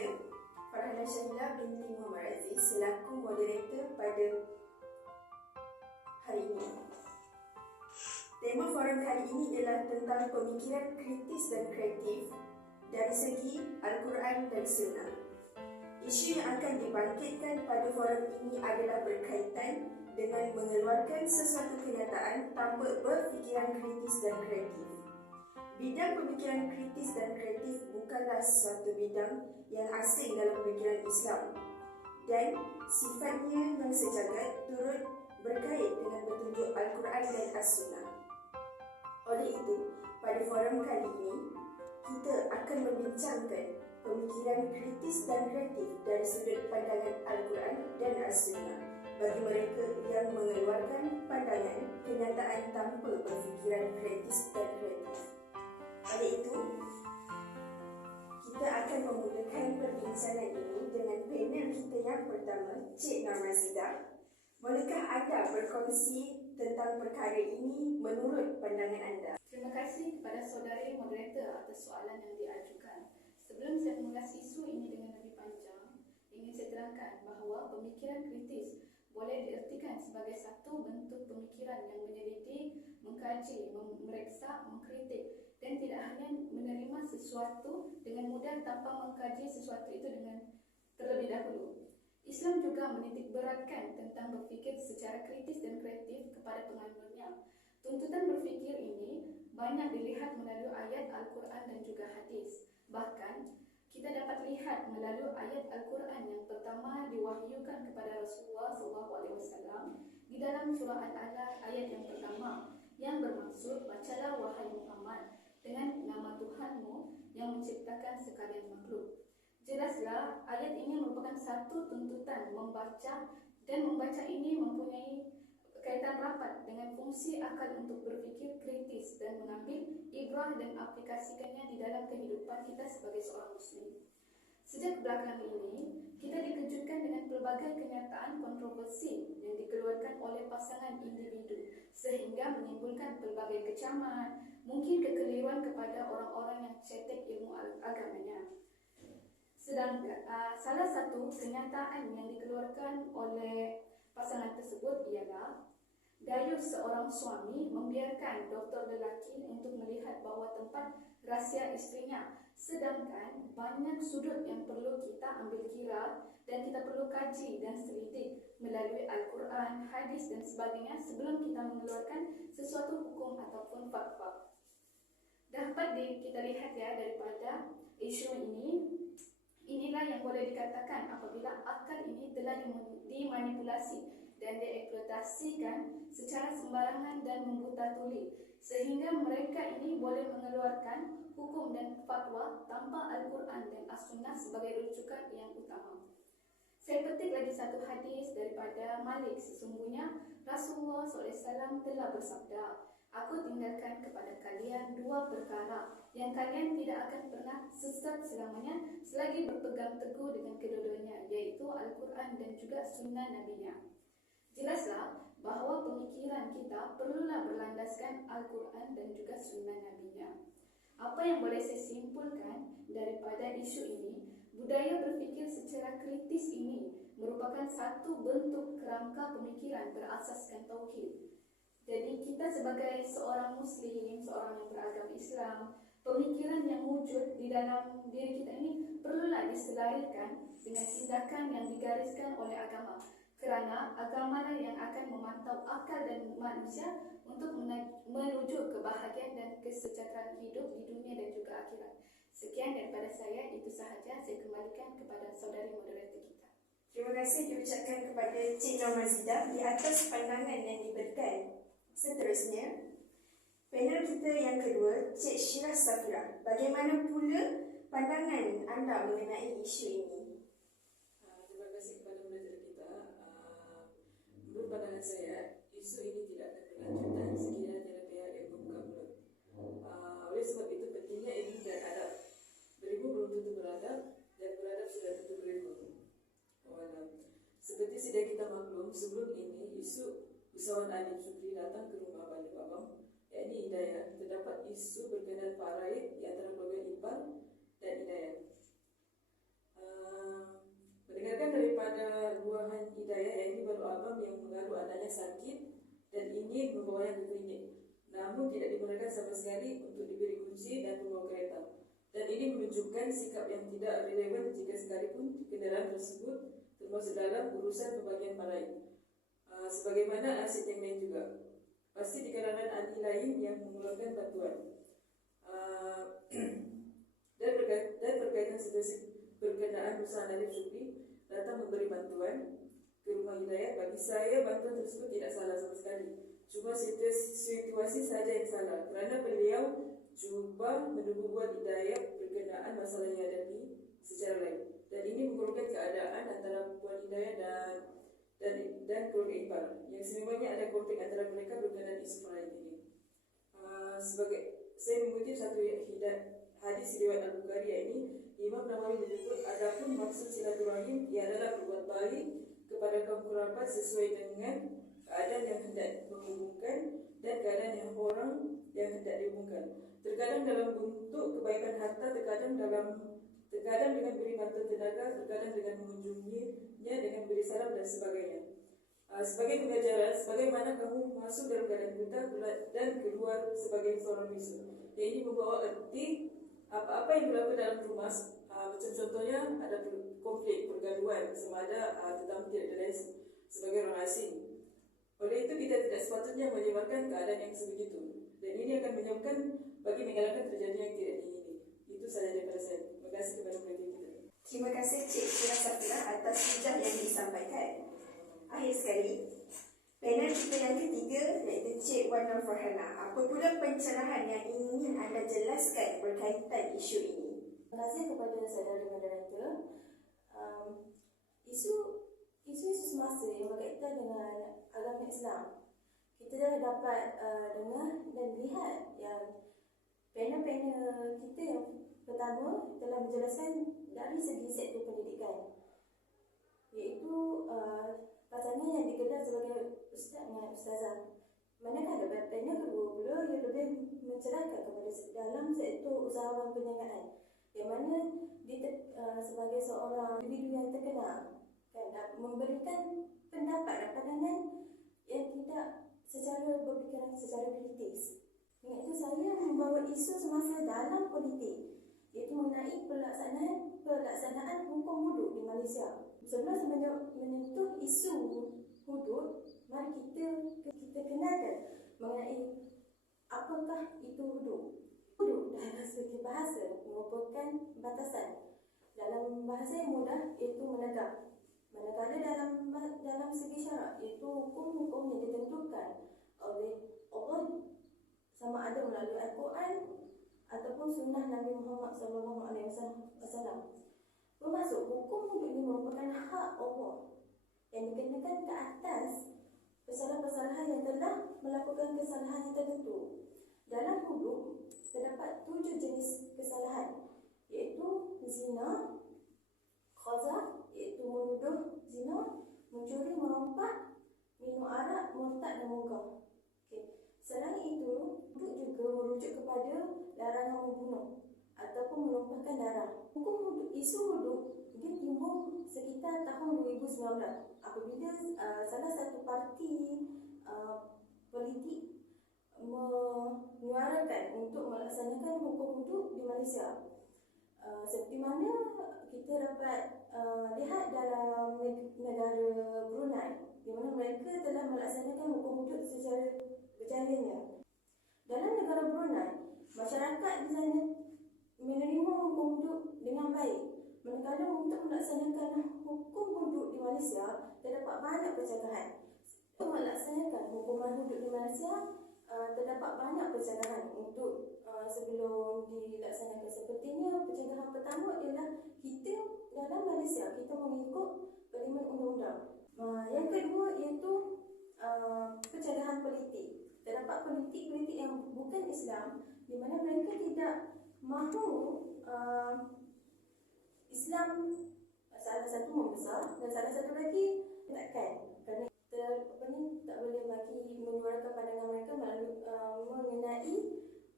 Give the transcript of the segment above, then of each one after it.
saya, Farhana Syahila binti Muhammad Aziz, selaku moderator pada hari ini. Tema forum kali ini ialah tentang pemikiran kritis dan kreatif dari segi Al-Quran dan Sunnah. Isu yang akan dibangkitkan pada forum ini adalah berkaitan dengan mengeluarkan sesuatu kenyataan tanpa berfikiran kritis dan kreatif. Bidang pemikiran kritis dan kreatif bukanlah suatu bidang yang asing dalam pemikiran Islam dan sifatnya yang sejagat turut berkait dengan petunjuk Al-Quran dan As-Sunnah. Oleh itu, pada forum kali ini, kita akan membincangkan pemikiran kritis dan kreatif dari sudut pandangan Al-Quran dan As-Sunnah bagi mereka yang mengeluarkan pandangan kenyataan tanpa berfikiran kritis dan kreatif. Oleh itu, kita akan memulakan perbincangan ini dengan panel kita yang pertama, Cik Narmazidah. Bolehkah anda berkongsi tentang perkara ini menurut pandangan anda? Terima kasih kepada saudari moderator atas soalan yang diajukan. Sebelum saya mengulas isu ini dengan lebih panjang, ingin saya terangkan bahawa pemikiran kritis boleh diartikan sebagai satu bentuk pemikiran yang menyelidik, mengkaji, memeriksa, mengkritik dan tidak hanya menerima sesuatu dengan mudah tanpa mengkaji sesuatu itu dengan terlebih dahulu. Islam juga menitik beratkan tentang berfikir secara kritis dan kreatif kepada penganutnya. Tuntutan berfikir ini banyak dilihat melalui ayat Al-Quran dan juga hadis. Bahkan, kita dapat lihat melalui ayat Al-Quran yang pertama diwahyukan kepada Rasulullah SAW di dalam surah Al-Alaq ayat yang pertama yang bermaksud, bacalah wahai Muhammad dengan nama Tuhanmu yang menciptakan sekalian makhluk. Jelaslah ayat ini merupakan satu tuntutan membaca dan membaca ini mempunyai kaitan rapat dengan fungsi akal untuk berfikir kritis dan mengambil ibrah dan aplikasikannya di dalam kehidupan kita sebagai seorang muslim. Sejak belakangan ini, kita dikejutkan dengan pelbagai kenyataan kontroversi yang dikeluarkan oleh pasangan individu sehingga menimbulkan pelbagai kecaman, mungkin kekeliruan kepada orang-orang yang cetek ilmu agamanya. Sedangkan salah satu kenyataan yang dikeluarkan oleh pasangan tersebut ialah dayus seorang suami membiarkan doktor lelaki untuk melihat bawah tempat rahsia isterinya, sedangkan banyak sudut yang perlu kita ambil kira dan kita perlu kaji dan selidik melalui Al-Quran, hadis dan sebagainya sebelum kita mengeluarkan sesuatu hukum ataupun fatwa. Dapat kita lihat ya daripada isu ini. Inilah yang boleh dikatakan apabila akal ini telah dimanipulasi dan dieksploitasikan secara sembarangan dan membuta tuli, sehingga mereka ini boleh mengeluarkan hukum dan fatwa tanpa Al-Quran dan As-Sunnah sebagai rujukan yang utama. Saya petik lagi satu hadis daripada Malik. Sesungguhnya Rasulullah SAW telah bersabda, aku tinggalkan kepada kalian dua perkara yang kalian tidak akan pernah sesat selamanya selagi berpegang teguh dengan kedua-duanya, yaitu Al-Quran dan juga Sunnah Nabi-Nya. Jelaslah bahawa pemikiran kita perlulah berlandaskan Al-Quran dan juga Sunnah Nabi-Nya. Apa yang boleh saya simpulkan daripada isu ini, budaya berfikir secara kritis ini merupakan satu bentuk kerangka pemikiran berasaskan tauhid. Jadi kita sebagai seorang muslim, seorang yang beragama Islam, pemikiran yang wujud di dalam diri kita ini perlulah diselaraskan dengan tindakan yang digariskan oleh agama. Kerana agamalah yang akan memantau akal dan manusia untuk menuju kebahagiaan dan kesejahteraan hidup di dunia dan juga akhirat. Sekian daripada saya, itu sahaja. Saya kembalikan kepada saudari moderator kita. Terima kasih diucapkan kepada Cik Narmazidah di atas pandangan yang diberikan. Seterusnya, panel kita yang kedua, Cik Syirah Safira. Bagaimana pula pandangan anda mengenai isu ini? Terima kasih kepada moderator kita. Menurut pandangan saya, isu ini tidak akan berlanjutan sekiranya tiada pihak yang membuka mulut. Oleh sebab itu pentingnya ilmu dan adab. Berilmu belum tentu beradab dan beradab sudah tentu berilmu. Seperti sedia kita maklum, sebelum ini isu usahawan Alim Sukri datang ke rumah Bani Babang, yakni Hidayah. Terdapat isu berkenaan faraid di antara keluarga Iqbal dan Hidayah. Mendengarkan daripada buahan hidayah, yakni baru abang yang mengaku anaknya sakit dan ingin membawanya ke klinik, namun tidak dibenarkan sama sekali untuk diberi kunci dan membawa kereta. Dan ini menunjukkan sikap yang tidak relevan jika sekalipun kendaraan tersebut termasuk dalam urusan pembagian malai. Sebagaimana aset yang lain juga, pasti di kalangan ahli lain yang mengeluarkan bantuan. Dan berkaitan situasi berkenaan usaha Nadif Syukri datang memberi bantuan ke rumah hidayah, bagi saya bantuan tersebut tidak salah sama sekali. Cuma situasi saja yang salah, kerana beliau cuba menubuat hidayah berkenaan masalah yang dihadapi secara lain. Dan ini memerlukan keadaan antara puan hidayah dan keluarga ipar, yang sememangnya ada konflik antara mereka berkenaan isu proyek ini. Saya mengutip satu hadis riwayat Al-Bukhari, yakni Imam Nawawi menyebut, adapun maksud silaturahim ia adalah berbuat baik kepada kaum kerabat sesuai dengan keadaan yang hendak menghubungkan dan keadaan yang orang yang hendak dihubungkan. Terkadang dalam bentuk kebaikan harta, terkadang dengan beri bantuan tenaga, terkadang dengan mengunjunginya, dengan beri salam dan sebagainya. Sebagai pengajaran, sebagaimana kamu masuk dalam keadaan buta dan keluar sebagai seorang bisu. Ini membawa erti apa-apa yang berlaku dalam rumah. Macam contohnya ada konflik, pergaduhan, sama ada tetamu tidak dilayani sebagai orang asing. Oleh itu kita tidak sepatutnya menyebarkan keadaan yang sebegitu, dan ini akan menyebabkan bagi mengalahkan terjadi yang tidak diingini. Itu saja daripada saya. Terima kasih kepada mereka kita. Terima kasih Cik Fira Safira atas hujah yang disampaikan. Akhir sekali, panel kita yang ketiga iaitu Cik Wan Nur Farhana. Apa pula pencerahan yang ingin anda jelaskan berkaitan isu ini? Terima kasih kepada saudara moderator. Isu semasa yang berkaitan dengan agama Islam, kita dah dapat dengar dan lihat yang panel-panel kita yang pertama telah menjelaskan dari segi sektor pendidikan, iaitu pasangan yang dikenal sebagai ustaz dan ustazah. Manakala panel kedua pula yang lebih mencerahkan kepada dalam sektor usahawan perniagaan, yang mana dia sebagai seorang individu yang terkenal memberikan pendapat dan pandangan yang tidak secara berfikiran secara kritis. Dengan itu saya membawa isu semasa dalam politik, iaitu mengenai pelaksanaan hukum hudud di Malaysia. Sebelum menyentuh isu hudud, mari kita kenalkan mengenai apakah itu hudud. Hudud dalam segi bahasa merupakan batasan. Dalam bahasa yang mudah, iaitu menegak. Manakala dalam segi syarak, iaitu hukum-hukum yang ditentukan oleh Allah, sama ada melalui Al-Quran ataupun sunnah Nabi Muhammad SAW. Bermaksud hukum hudud ini merupakan hak Allah yang dikenakan ke atas kesalahan-kesalahan yang telah melakukan kesalahan yang tertentu. Dalam hudud terdapat 7 jenis kesalahan, iaitu zina, qazaf, iaitu menuduh zina, mencuri, merompak, minum arak, murtad dan mungkar. Selain itu, hudud juga merujuk kepada larangan membunuh ataupun menumpahkan darah. Isu hudud dia timbul sekitar tahun 2019 apabila salah satu parti politik menyuarakan untuk melaksanakan hukum hudud di Malaysia. Seperti mana kita dapat lihat dalam negara Brunei, di mana mereka telah melaksanakan hukum hudud secara berjayanya. Dalam negara Brunei, masyarakat di sana menerima hukum hudud dengan baik. Manakala untuk melaksanakan hukum hudud di Malaysia, terdapat banyak pencegahan. Untuk melaksanakan hukuman hudud di Malaysia, terdapat banyak pencegahan untuk sebelum dilaksanakan. Sepertinya pencegahan pertama ialah kita dalam Malaysia kita mengikut Parlimen Undang-Undang. Yang kedua iaitu pencegahan politik. Terdapat politik-politik yang bukan Islam di mana mereka tidak mahu Islam salah satu membesar dan salah satu lagi takkan, kerana tak boleh bagi menyuarakan pandangan mereka mengenai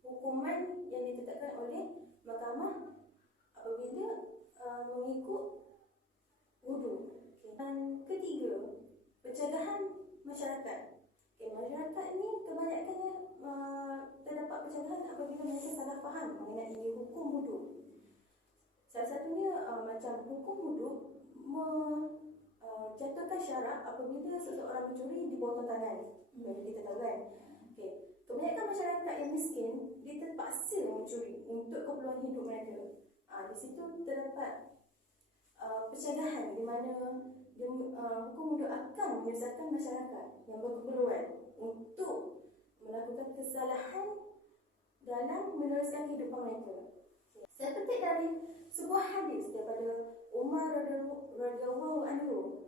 hukuman yang ditetapkan oleh mahkamah apabila mengikut wudu. Dan ketiga, pencegahan masyarakat. Masyarakat ni kebanyakannya terdapat pencegahan apabila mereka salah faham mengenai hukum wudu. Salah satunya macam hukum wudu jatuhkan syarat apabila seseorang mencuri dipotong tangan. Kita tahu kan. Kebanyakan masyarakat yang miskin dia terpaksa mencuri untuk keperluan hidup mereka. Di situ terdapat pencegahan di mana hukum wudu akan menyusahkan masyarakat yang berkeperluan untuk melakukan kesalahan dalam meneruskan kehidupan mereka. Saya petik dari sebuah hadis daripada Umar radhiyallahu anhu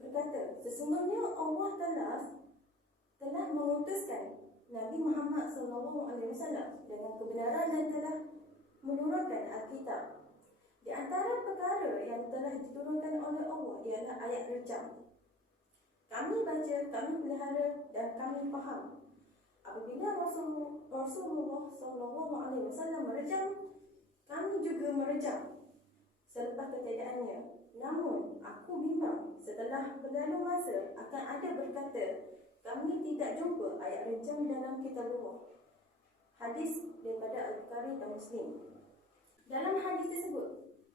berkata, sesungguhnya Allah telah mengutuskan Nabi Muhammad SAW dengan kebenaran dan telah menurunkan Alkitab. Di antara perkara yang telah diturunkan oleh Allah ialah ayat rejam. Kami baca, kami pelihara dan kami faham. Apabila Rasulullah SAW merejam, kami juga merejam selepas ketiadaannya. Namun, aku bimbang setelah berlalu masa akan ada berkata, kami tidak jumpa ayat rejam dalam kitabullah. Hadis daripada Al-Bukhari dan Muslim. Dalam hadis tersebut,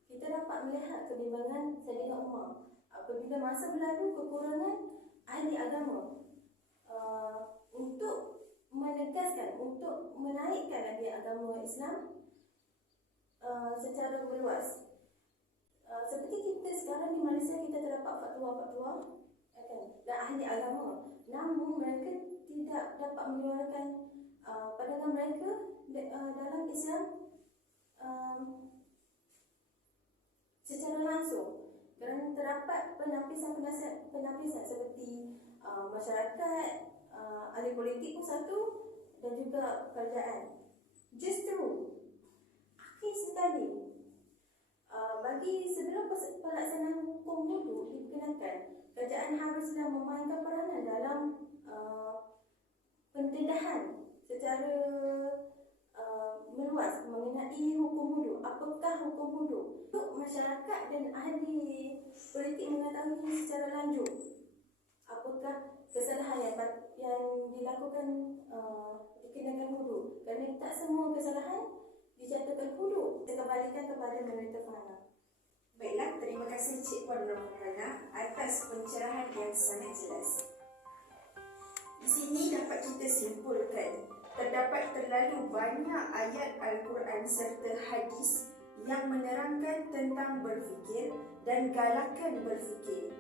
kita dapat melihat kebimbangan Sayyidina Umar apabila masa berlalu kekurangan ahli agama untuk menegaskan, untuk menaikkan ahli agama Islam secara meluas. Seperti kita sekarang di Malaysia, kita terdapat fatwa-fatwa dan ahli agama, namun mereka tidak dapat menyuarakan pandangan mereka dalam Islam secara langsung, kerana terdapat penapisan seperti masyarakat, ahli politik pun satu, dan juga kerajaan. Justru akhir sekali bagi sebelum pelaksanaan hukum wudu diperkenalkan, kerajaan haruslah memainkan peranan dalam pendedahan secara meluas mengenai hukum wudu. Apakah hukum wudu? Untuk masyarakat dan ahli politik mengetahui secara lanjut apakah kesalahan yang dilakukan dikenakan wudu. Kerana tak semua kesalahan dijatuhkan wudu, dikembalikan kepada mereka faham. Baiklah, terima kasih Cik Puan Nurhana atas pencerahan yang sangat jelas. Di sini dapat kita simpulkan, terdapat terlalu banyak ayat Al-Quran serta hadis yang menerangkan tentang berfikir dan galakan berfikir.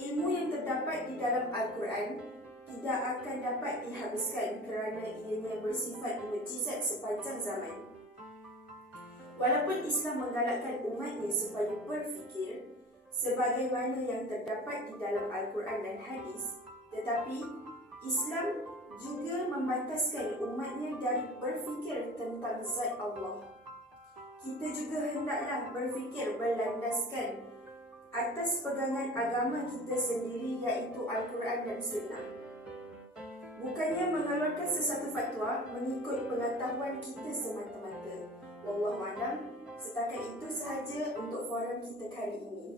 Ilmu yang terdapat di dalam Al-Quran tidak akan dapat dihabiskan kerana ianya bersifat mukjizat sepanjang zaman. Walaupun Islam menggalakkan umatnya supaya berfikir sebagaimana yang terdapat di dalam Al-Quran dan hadis, tetapi Islam juga membataskan umatnya dari berfikir tentang zat Allah. Kita juga hendaklah berfikir berlandaskan atas pegangan agama kita sendiri, iaitu Al-Quran dan Sunnah. Bukannya mengeluarkan sesuatu fatwa mengikut pengetahuan kita semata-mata. Wallahualam, setakat itu sahaja untuk forum kita kali ini.